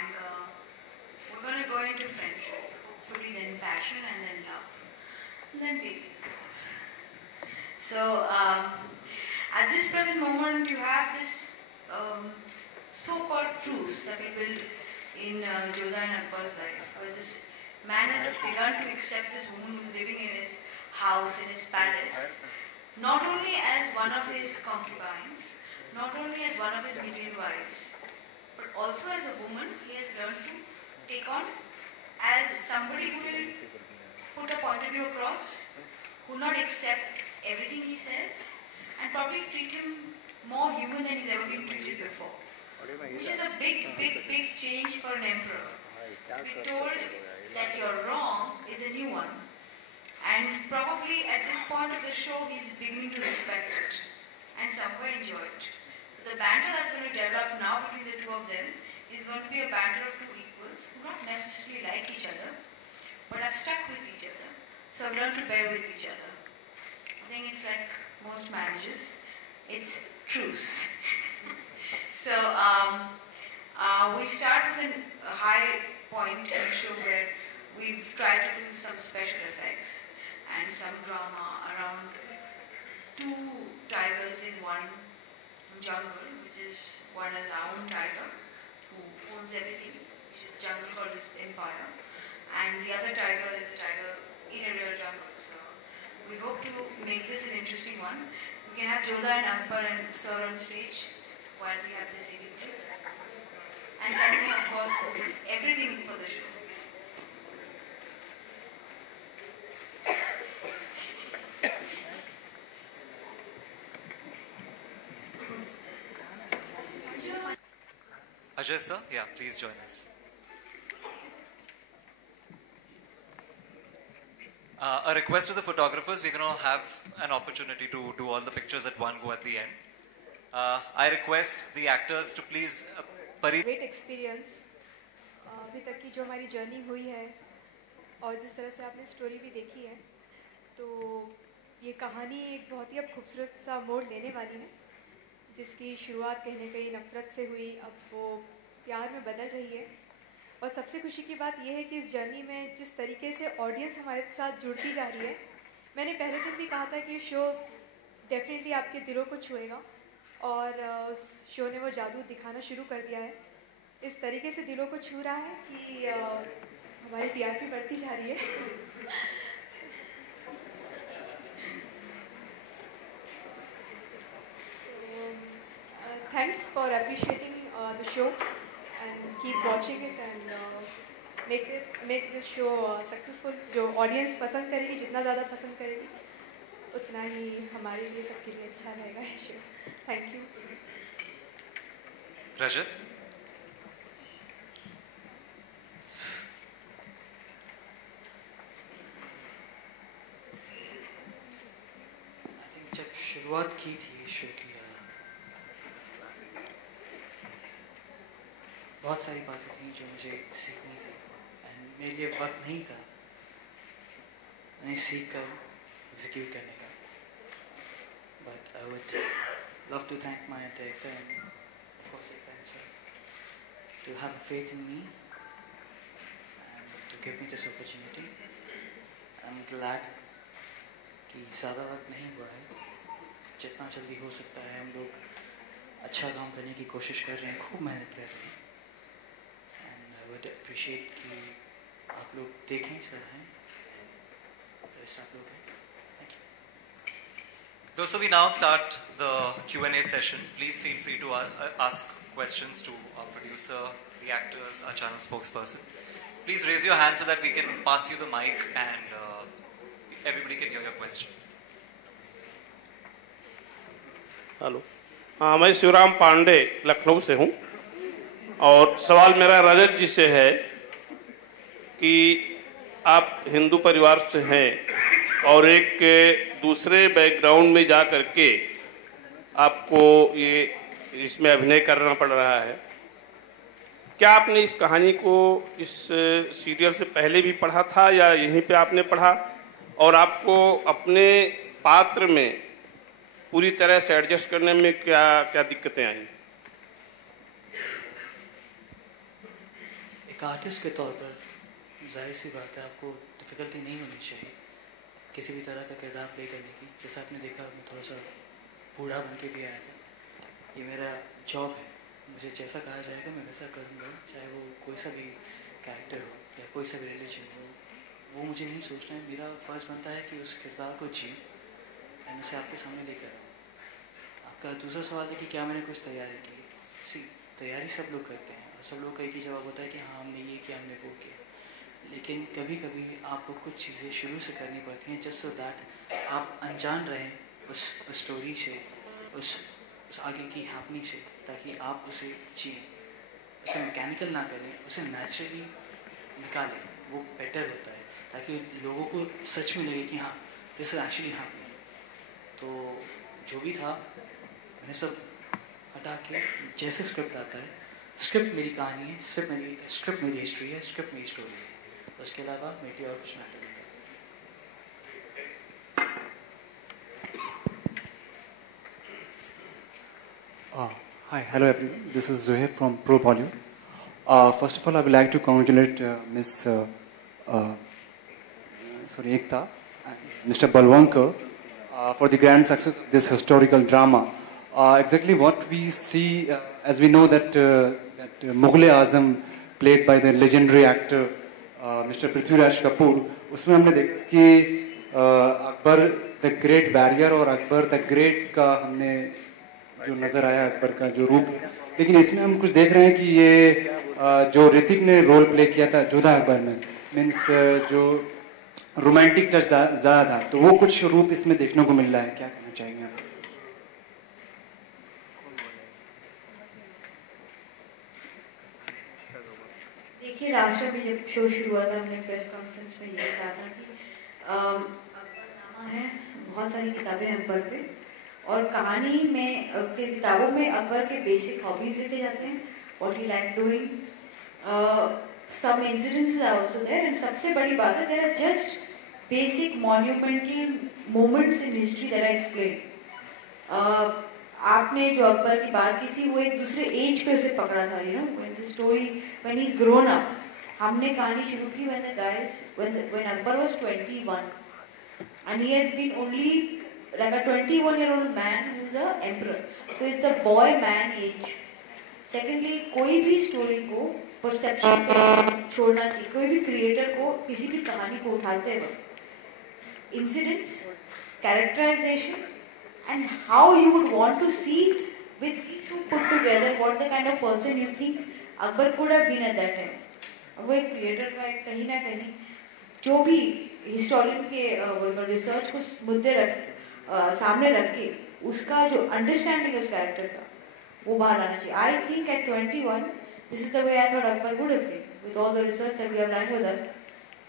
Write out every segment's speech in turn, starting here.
and we're going to go into friendship, hopefully then passion and then love, and then baby. So at this present moment you have this so-called truce that we built in Jodha and Akbar's life, where this man has begun to accept this woman who's living in his house, in his palace, not only as one of his concubines, not only as one of his million wives, but also as a woman he has learned to take on as somebody who will put a point of view across, who will not accept everything he says, and probably treat him more human than he's ever been treated before. Which is a big, big, big change for an emperor. To be told that you're wrong is a new one. And probably at this point of the show, he's beginning to respect it and somewhere enjoy it. So the banter that's going to develop now between the two of them is going to be a banter of two equals who not necessarily like each other, but are stuck with each other. So have learned to bear with each other. I think it's like most marriages, it's truce. So we start with a high point in the show where we've tried to do some special effects and some drama around two tigers in one jungle, which is one is our own tiger who owns everything, which is a jungle called his empire, and the other tiger is a tiger in a real jungle. So we hope to make this an interesting one. We can have Jodha and Akbar and Sir on stage while we have this evening. And Tanu, of course, is everything for the show. Ajay sir, yeah, please join us. A request to the photographers, we're going to have an opportunity to do all the pictures at one go at the end. I request the actors to please... Great experience. अभी तक की जो हमारी जर्नी हुई है और जिस तरह से आपने स्टोरी भी देखी है, तो ये कहानी एक बहुत ही अब खूबसूरत सा मोड़ लेने वाली है, जिसकी शुरुआत कहीं न कहीं नफ़रत से हुई, अब वो प्यार में बदल रही है। और सबसे खुशी की बात यह है कि इस जर्नी में जिस तरीके से ऑडियंस हमारे साथ जुड़ती जा रही है, मैंने पहले दिन भी कहा था कि ये शो डेफिनेटली आपके दिलों को छुएगा, और उस शो ने वो जादू दिखाना शुरू कर दिया है। इस तरीके से दिलों को छू रहा है कि हमारी टीआरपी बढ़ती जा रही है। Thanks for appreciating the show and keep watching it and make this show successful. जो audience पसंद करेगी, जितना ज़्यादा पसंद करेगी, उतना ही हमारे लिए सबके लिए अच्छा रहेगा ये show. Thank you. Rajat. I think जब शुरुआत की थी शो की, बहुत सारी बातें थी जो मुझे सीखनी थी, एंड मेरे लिए वक्त नहीं था उन्हें सीख कर एग्जीक्यूट करने का। But I would love to thank my director and of course Sir to have faith in me and to give me this opportunity. I'm glad कि ज़्यादा वक्त नहीं हुआ है, जितना जल्दी हो सकता है हम लोग अच्छा काम करने की कोशिश कर रहे हैं, खूब मेहनत कर रहे हैं, and I would appreciate कि आप लोग देखें, सराहें, and rest आप लोग हैं। So we now start the Q&A session. Please feel free to ask questions to our producer, the actors, our channel spokesperson. Please raise your hand so that we can pass you the mic and everybody can hear your question. Hello, हाँ, मैं शिवराम पांडे लखनऊ से हूँ और सवाल मेरा रजत जी से है कि आप हिंदू परिवार से हैं और एक दूसरे बैकग्राउंड में जा करके आपको ये इसमें अभिनय करना पड़ रहा है। क्या आपने इस कहानी को इस सीरियल से पहले भी पढ़ा था या यहीं पे आपने पढ़ा, और आपको अपने पात्र में पूरी तरह से एडजस्ट करने में क्या क्या दिक्कतें आई? एक आर्टिस्ट के तौर पर जाहिर सी बात है आपको डिफ़िकल्टी नहीं होनी चाहिए किसी भी तरह का किरदार प्ले करने की। जैसा आपने देखा मैं थोड़ा सा बूढ़ा बन के भी आया था। ये मेरा जॉब है, मुझे जैसा कहा जाएगा मैं वैसा करूँगा, चाहे वो कोई सा भी कैरेक्टर हो या कोई सा भी रिलीजन हो, वो मुझे नहीं सोचना है। मेरा फ़र्ज़ बनता है कि उस किरदार को जी मैं उसे आपके सामने लेकर आऊँ। आपका दूसरा सवाल है कि क्या मैंने कुछ तैयारी की। सी तैयारी सब लोग करते हैं और सब लोग का एक ही जवाब होता है कि हाँ हमने ये किया, हमने वो किया। लेकिन कभी कभी आपको कुछ चीज़ें शुरू से करनी पड़ती हैं जस्ट सो दैट आप अनजान रहें उस स्टोरी से, उस आगे की हैपनिंग से, ताकि आप उसे जिए, उसे मैकेनिकल ना करें, उसे नेचुरली निकालें। वो बेटर होता है ताकि लोगों को सच में लगे कि हाँ दिस इज एक्चुअली हैपनिंग। तो जो भी था मैंने सब हटा के जैसे स्क्रिप्ट आता है, स्क्रिप्ट मेरी कहानी है, स्क्रिप्ट मेरी हिस्ट्री है, स्क्रिप्ट मेरी स्टोरी है। उसके अलावा मेरे लिए और कुछ मैटर नहीं करता। Hi, hello everyone. This is Zohaib from Pro Bollywood. First of all, I would like to congratulate Miss Ekta and Mr. Balwankar for the grand success of this historical drama. Exactly what we see, as we know that Mughal-e-Azam, played by the legendary actor Mr. Prithviraj Kapoor, उसमें हमने देखा कि Akbar the great warrior और Akbar the great का हमने जो नज़र आया, अकबर का जो रूप। लेकिन इसमें हम कुछ देख रहे हैं कि ये जो ऋतिक ने रोल प्ले किया था जोधा अकबर में, मीन्स जो रोमांटिक टच ज़्यादा था, तो वो कुछ रूप इसमें देखने को मिल रहा है। क्या कहना चाहेंगे आप? देखिए, लास्ट टाइम जब शो शुरू हुआ था हमने प्रेस कॉन्फ्रेंस में ये कहा था कि अकबरनामा है, बहुत सारी किताबें हैं अकबर पे, और कहानी में के किताबों में अकबर के बेसिक हॉबीज लिखे जाते हैं, what he like doing, some incidences are also there, and सबसे बड़ी बात है there are just basic monumental moments in history that are explain. आपने जो अकबर की बात की थी वो एक दूसरे एज पे उसे पकड़ा था, you know, when the story when he is grown up. हमने कहानी शुरू की व्हेन अकबर वाज 21 and he has been only like a 21-year-old man who's a emperor, so it's the boy man age. Secondly, कोई भी स्टोरी को परसेप्शन पे छोड़ना चाहिए। कोई भी क्रिएटर को किसी भी कहानी को उठाते वक्त incidents, characterization and how you would want to see with these two put together what the kind of person you think Akbar could have been at that time. वो एक क्रिएटर का एक कहीं ना कहीं जो भी हिस्टोरियन के रिसर्च को मुद्दे सामने रख के उसका जो अंडरस्टैंडिंग है उस कैरेक्टर का वो बाहर आना चाहिए। I think at 21 this is the way I thought Akbar would have been with all the research that we have done with us.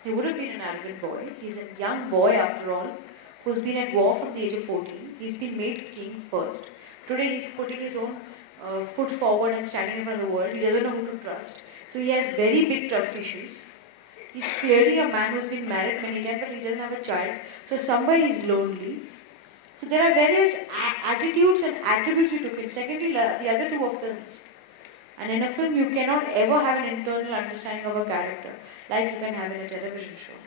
He would have been an arrogant boy. He's a young boy after all, who's been at war from the age of 14. He's been made king first. Today he's putting his own foot forward and standing in front of the world. He doesn't know who to trust. So he has very big trust issues. He's clearly a man who's been married many times, but he doesn't have a child. So somewhere he's lonely. So there are various attitudes and attributes we took in. Secondly, the other two are films. And in a film, you cannot ever have an internal understanding of a character like you can have in a television show.